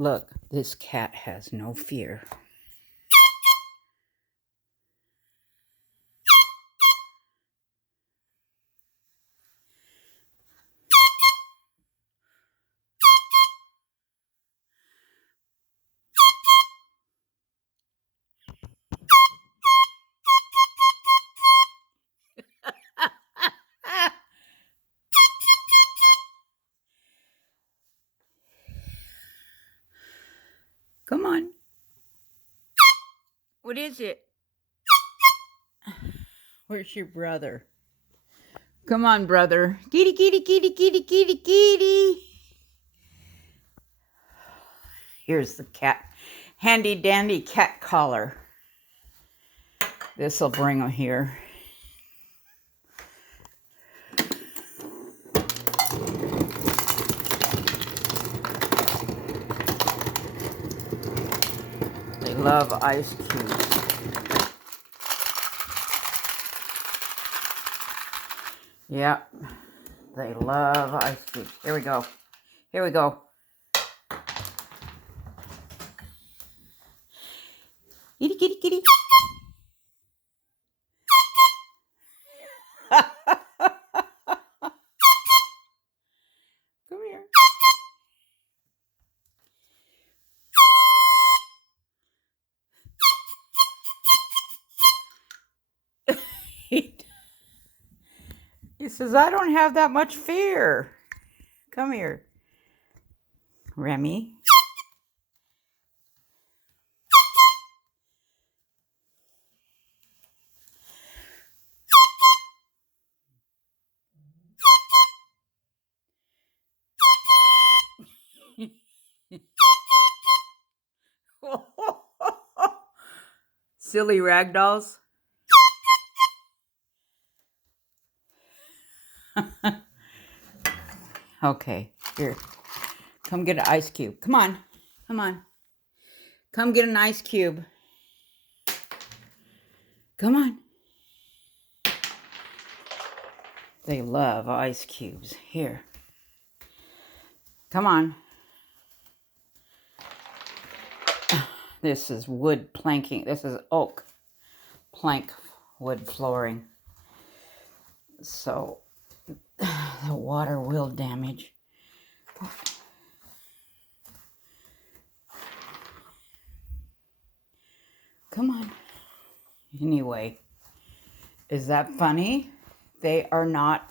Look, this cat has no fear. Come on. What is it? Where's your brother? Come on, brother. Kitty, kitty, kitty, kitty, kitty, kitty. Here's the cat. Handy dandy cat collar. This'll bring him here. They love ice cubes. Yep, they love ice cubes. Here we go. Here we go. Kitty, kitty, kitty. Come here. He says, I don't have that much fear. Come here. Remy. Silly ragdolls. Okay, here. Come get an ice cube. Come on. Come on. Come get an ice cube. Come on. They love ice cubes. Here. Come on. This is wood planking. This is oak plank wood flooring. So the water will damage. Come on. Anyway, is that funny? They are not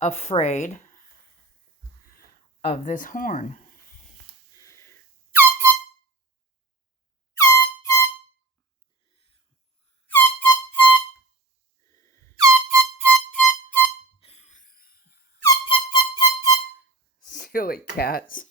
afraid of this horn. Silly cats.